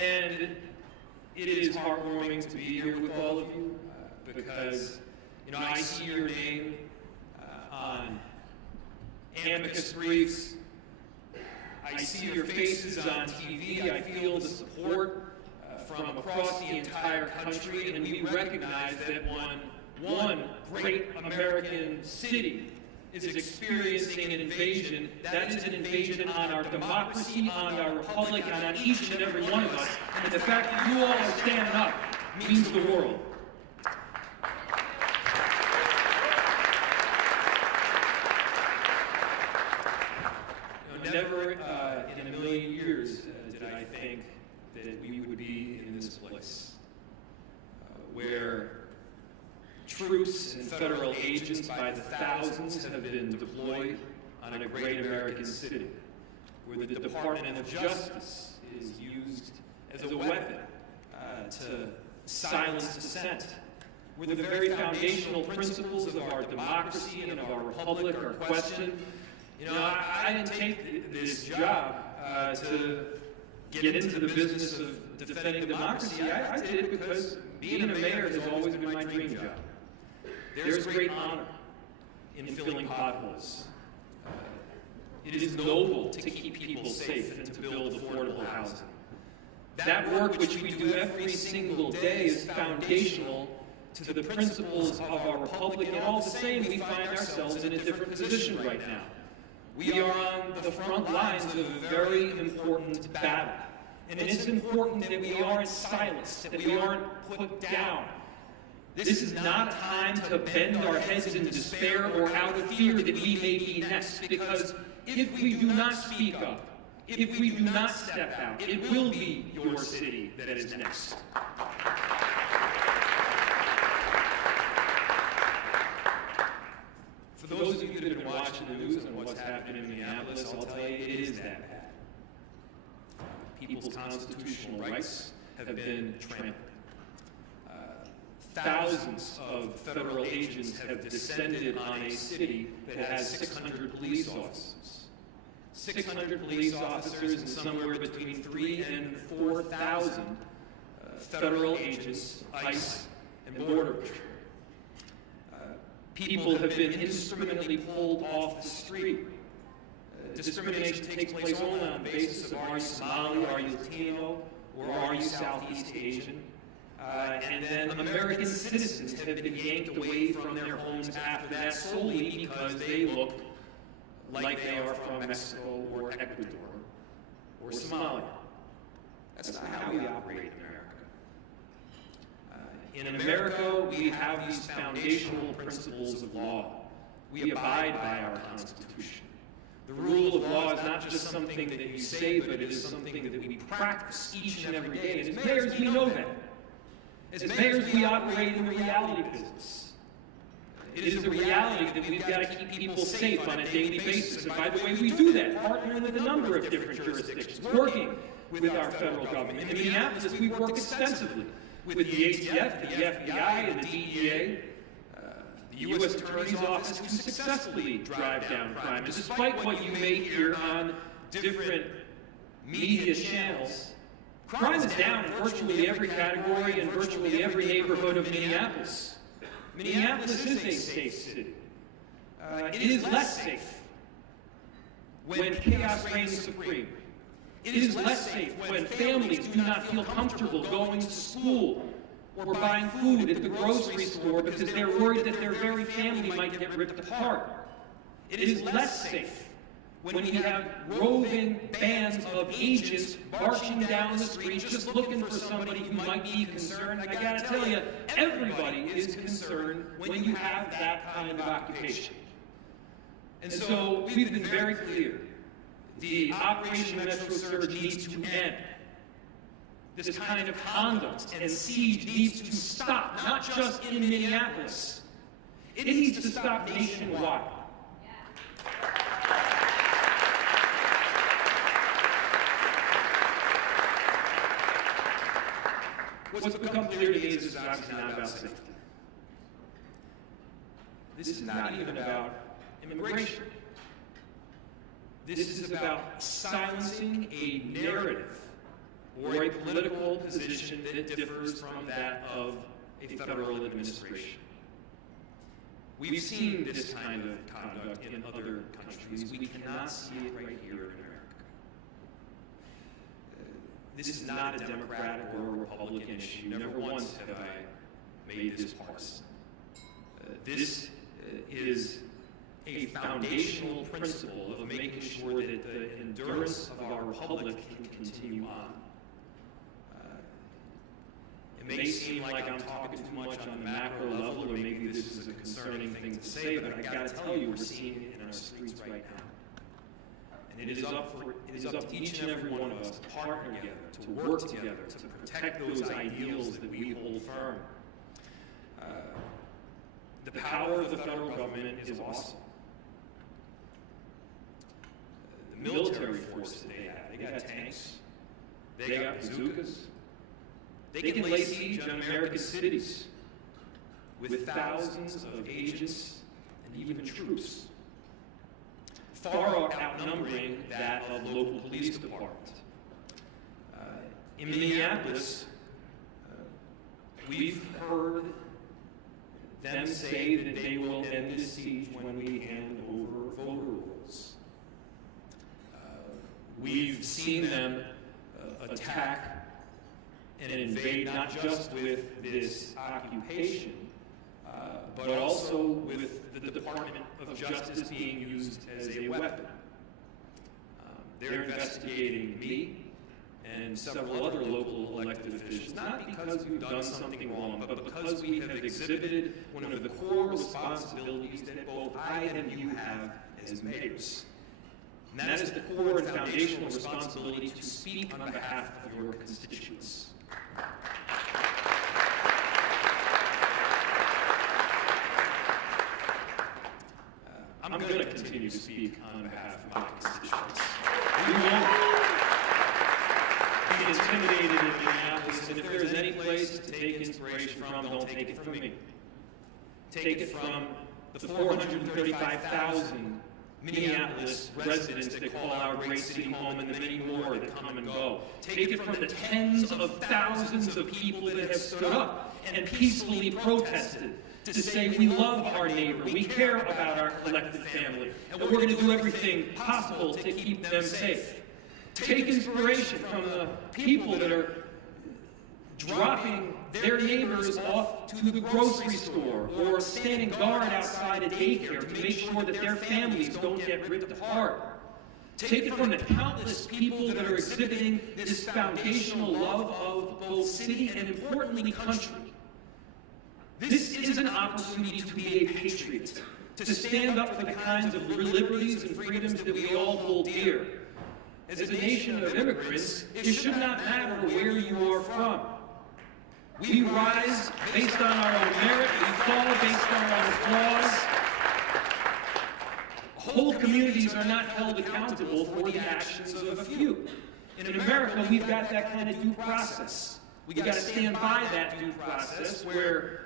And it is heartwarming to be here with all of you because, I see your name on amicus briefs. I see your faces on TV. I feel the support from across the entire country, and we recognize that one great American city is experiencing an invasion. That is an invasion on our democracy, on our republic, and on each and every one of us. And the fact that you all are standing up means the world. Never in a million years did I think that we would be in this place where troops and federal agents by the thousands have been deployed on a great American city, where the Department of Justice is used as a weapon to silence dissent, where the very foundational principles of our democracy and of our republic are questioned. I didn't take this job to get into the business of defending democracy. I did it because being a mayor has always been my dream job. There's great honor in filling potholes. It is noble to keep people safe and to build affordable housing. That work which we do every single day is foundational to the principles of our republic, and all the same, we find ourselves in a different position right now. We are on the front lines of a very important battle. And it's important that we aren't silenced, that we aren't put down. This is not a time to bend our heads in despair or out of fear that we may be next, because if we do not speak up, if we do not step out, it will be your city that is next. For those of you that have been watching the news and what's happening in Minneapolis, I'll tell you, it is that bad. People's constitutional rights have been trampled. Thousands of federal agents have descended on a city that has 600 police officers. 600 police officers and somewhere between 3,000 and 4,000 federal agents, ICE, and Border Patrol. People have been indiscriminately pulled off the street. Discrimination takes place only on the basis of are you Somali, are you Latino, or are you Southeast Asian? And then American citizens have been yanked away from their homes after that solely because they look like they are from Mexico or Ecuador or Somalia. That's not how we operate in America. In America, we have these foundational principles of law. We abide by our Constitution. The rule of law is not just something that you say, but it is something that we practice each and every day. And as mayors, we know that. As mayors, we operate in the reality business. It is a reality that we've got to keep people safe on a daily basis. And by the way, we do that, partnering with a number of different jurisdictions, working with our federal government. In Minneapolis, we work extensively with the ATF, the FBI, and the DEA, the U.S. Attorney's Office, to successfully drive down crime. And despite what you may hear on different media channels, crime is down in virtually every category and virtually every neighborhood of Minneapolis. Minneapolis is a safe city. It is less safe when chaos reigns supreme. It is less safe when families do not feel comfortable going to school or buying food at the grocery store because they're worried that their very family might get ripped apart. It is less safe when we have roving bands of agents marching down the street just looking for somebody who might be concerned. I gotta tell you, everybody is concerned when you have that kind of occupation. And so we've been very clear. The Operation Metro Surge needs to end. This kind of conduct and siege needs to stop, not just in Minneapolis. It needs to stop nationwide. What's become clear to me is this is obviously not about safety. This is not even about immigration. This is about silencing a narrative or a political position that differs from that of a federal administration. We've seen this kind of conduct in other countries. We cannot see it right here in America. This is not a Democratic or a Republican issue. Never once have I made this partisan. This is a foundational principle of making sure that the endurance of our republic can continue on. It may seem like I'm talking too much on the macro level, or maybe this is a concerning thing to say, but I got to tell you, we're seeing it in our streets right now. And it is up to each and every one of us to partner together, to work together, to protect those ideals that we hold firm. The power of the federal government is awesome. The military force that they got tanks, they got bazookas. They can lay siege on American cities with thousands of agents and even troops, far outnumbering that of local police departments. In Minneapolis, we've heard them say that they will end this siege when we hand over voter rolls. We've seen them attack and invade not just with this occupation, but also with the Department of Justice being used as a weapon. They're investigating me and several other local elected officials, not because we've done something wrong, but because we have exhibited one of the core responsibilities that both I and you have as mayors. And that is the core and foundational responsibility to speak on behalf of your constituents. I'm going to continue to speak on behalf of my constituents. We won't be intimidated in Minneapolis, and if there is any place to take inspiration from, don't take it from me. Take it from the 435,000 Minneapolis residents that call our great city home and the many more that come and go. Take it from the tens of thousands of people that have stood up and peacefully protested to say we love our neighbor, we care about our collective family, and we're going to do everything possible to keep them safe. Take inspiration from the people that are dropping their neighbors off to the grocery store or standing guard outside a daycare to make sure that their families don't get ripped apart. Take it from the countless people that are exhibiting this foundational love of both city and, importantly, country. This is an opportunity to be a patriot, to stand up for the kinds of liberties and freedoms that we all hold dear. As a nation of immigrants, it should not matter where you are from. We rise based on our own merit, we fall based on our flaws. Whole communities are not held accountable for the actions of a few. And in America, we've got that kind of due process. We've got to stand by that due process where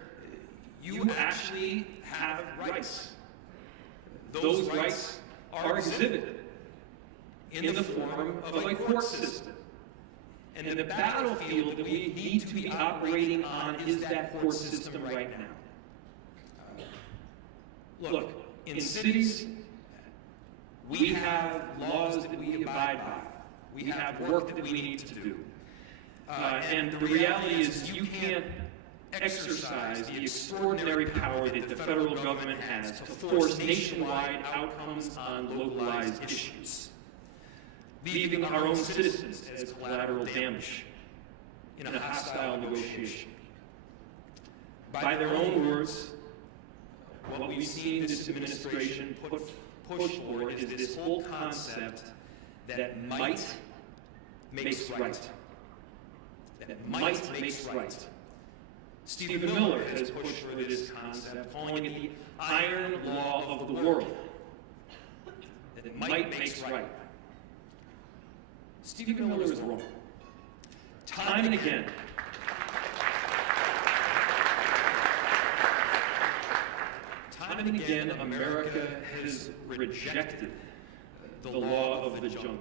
you actually have rights. Those rights are exhibited in the form of a court system. And the battlefield that we need to be operating on is that court system right now. Look, in cities, we have laws that we abide by. We have work that we need to do. And the reality is you can't exercise the extraordinary power that the federal government has to force nationwide outcomes on localized issues, leaving our own citizens as collateral damage in a hostile negotiation. By their own words, what we've seen this administration push forward is this whole concept that might makes right. That might makes right. Stephen Miller has pushed for this concept, calling it the iron law of the world. That might makes right. Stephen Miller is wrong. Time and again, America has rejected the law of the jungle.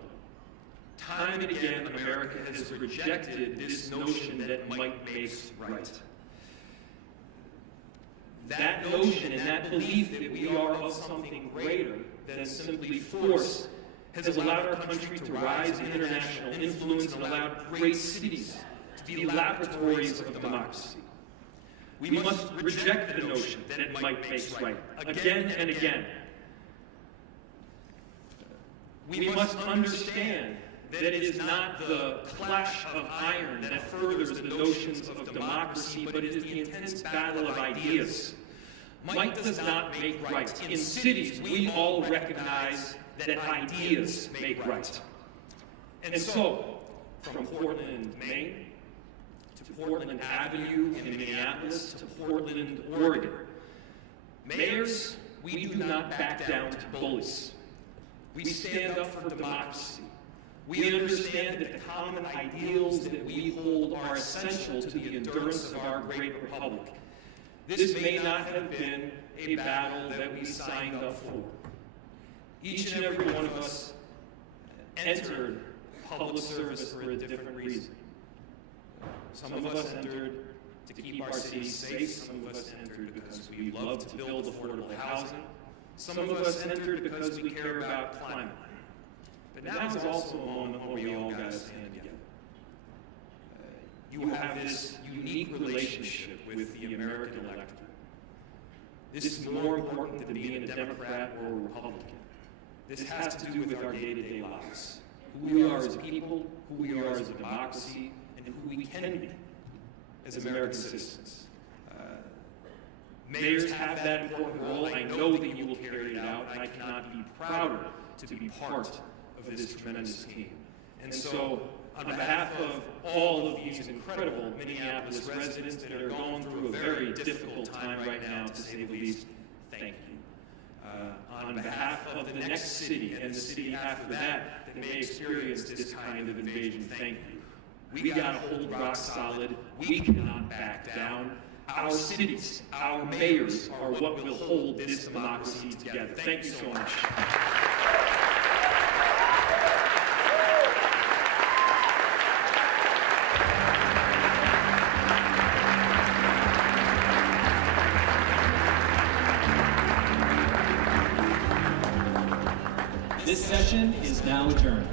Time and again, America has rejected this notion that might makes right. That notion and that belief that we are of something greater than simply force has allowed our country to rise in international influence and allowed great cities to be laboratories of democracy. We must reject the notion that might makes right again and again. We must understand that it is not the clash of iron that furthers the notions of democracy, but it is the intense battle of ideas. Might does not make right. In cities, we all recognize that ideas make right. And so, from Portland, Maine, to Portland Avenue in Minneapolis, to Portland, Oregon, mayors, we do not back down to bullies. We stand up for democracy. We understand that the common ideals that we hold are essential to the endurance of our great republic. This may not have been a battle that we signed up for. Each and every one of us entered public service for a different reason. Some of us entered to keep our cities safe. Some of us entered because we love to build affordable housing. Some of us entered because we care about climate. But now is also a moment where we all got to stand together. You have this unique relationship with the American electorate. This is more important than being a Democrat or a Republican. This has to do with our day-to-day lives. Who we are as a people, who we are as a democracy, and who we can be as American citizens. Mayors have that important role. I know that you will carry it out, and I cannot be prouder to be part of this tremendous team. And so, on behalf of all of these incredible Minneapolis residents that are going through a very difficult time right now, to say the least, thank you. On behalf of the next city and the city after that may experience this kind of invasion, thank you. We got to hold rock solid. We cannot back down. Our cities, our mayors are what will hold this democracy together. Thank you so much. This session is now adjourned.